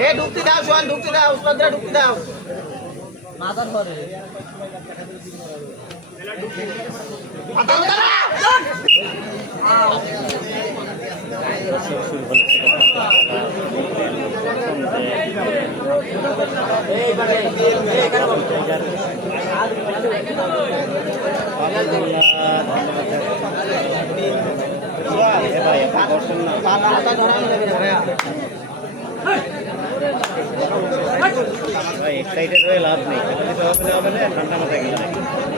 এ ঢুকতে দাও সোহান ঢুকতে দাও উস্তাদরা ঢুকতে দাও। মাথার পরে মাথা ধরা! মাথা ধরা মানে ধরা। ভাই এক্সাইটেড হয়ে লাভ নেই হবে না ঠান্ডা মাথায় গেলে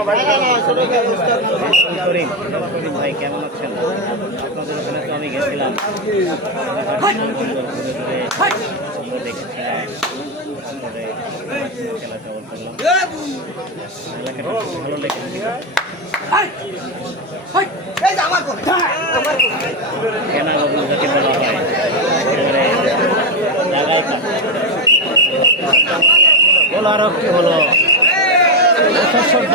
ভাই, উস্তাদ না। করিম করিম ভাই কেমন আছেন? আপনাদের ওখানে তো আমি গেছিলাম। আমরা দেখেছিলাম তারপরে খেলা কেমন করলাম এলাকাটা ভালো লেগেছে। এই যে আমার করে আমার করে। কেনা বাবু যাকে বলা একেবারে জায়গায় কাজ গোল আরও শূন্য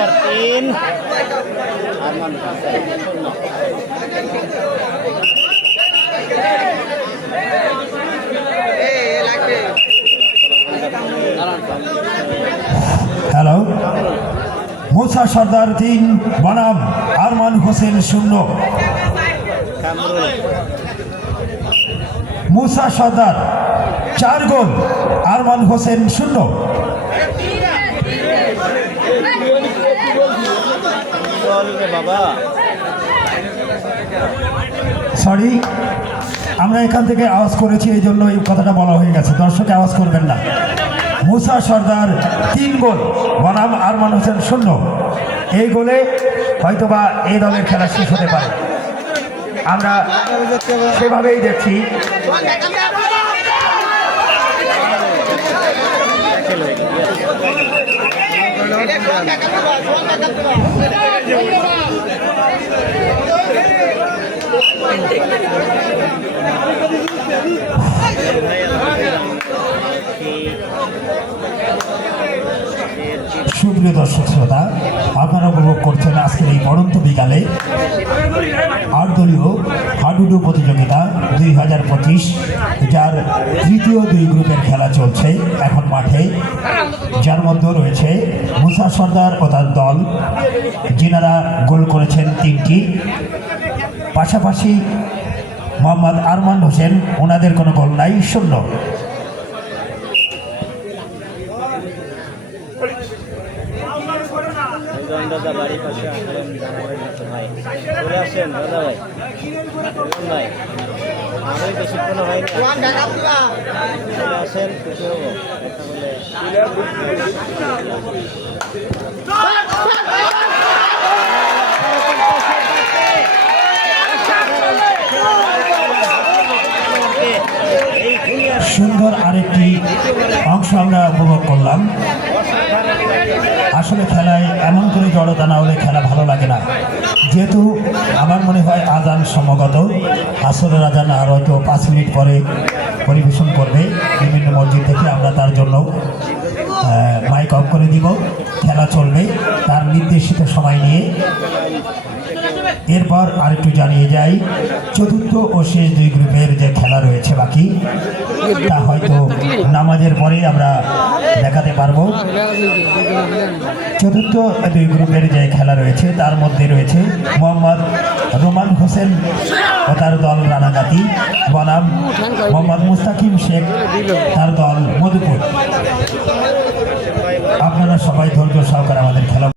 এ, এ লাগবে। হ্যালো মুসা সর্দার তিন বনাম আরমান হোসেন শূন্য। মুসা সর্দার চার গোল, আরমান হোসেন শূন্য। সরি, আমরা এখান থেকে আওয়াজ করেছি, এই জন্য এই কথাটা বলা হয়ে গেছে। দর্শকে আওয়াজ করবেন না। মুসা সর্দার তিন গোল। বনাম আরমান হোসেন শূন্য। এই গোলে হয়তোবা এই দলের খেলা শেষ হতে পারে। আমরা সেভাবেই দেখছি। দর্শক শ্রোতা আপনারা উপভোগ করছেন আজকের এই পড়ন্ত বিকালে আট দলীয় হাডুডু প্রতিযোগিতা দুই হাজার পঁচিশ, যার তৃতীয় দুই গ্রুপের খেলা চলছে এখন মাঠে। যার মধ্যে রয়েছে মুসা সর্দার ও তার দল, যিনারা গোল করেছেন তিনটি। পাশাপাশি মোহাম্মদ আরমান হোসেন, ওনাদের কোনো গোল নাই, শূন্য। রিজন দাদা বাড়ির পাশে আসলেন ভাই। চলে আসেন, দাদা ভাই। ভাই। আমাদের বেশিক্ষণ হয়নি। চলে আসেন, খুশি সুন্দর আরেকটি অংশ আমরা উপভোগ করলাম। আসলে খেলায় এমন করে জড়তা না হলে খেলা ভালো লাগে না। যেহেতু আমার মনে হয় আজান সমগত, আসরের আজান আর হয়তো পাঁচ মিনিট পরে পরিবেশন করবে বিভিন্ন মসজিদ থেকে, আমরা তার জন্য মাইক অফ করে দিব। খেলা চলবে, তার নির্দেশিত সময় নিয়ে এরপর আরেকটু জানিয়ে যাই, চতুর্থ ও শেষ দুই গ্রুপের যে খেলা রয়েছে বাকি, তা হয়তো নামাজের পরেই আমরা দেখাতে পারব। চতুর্থ দুই গ্রুপের যে খেলা রয়েছে, তার মধ্যে রয়েছে মোহাম্মদ রোমান হোসেন ও তার দল রানাগাতি বনাম মোহাম্মদ মুস্তাকিম শেখ, তার দল মধুপুর। আপনারা সবাই ধৈর্য সহকারে আমাদের খেলা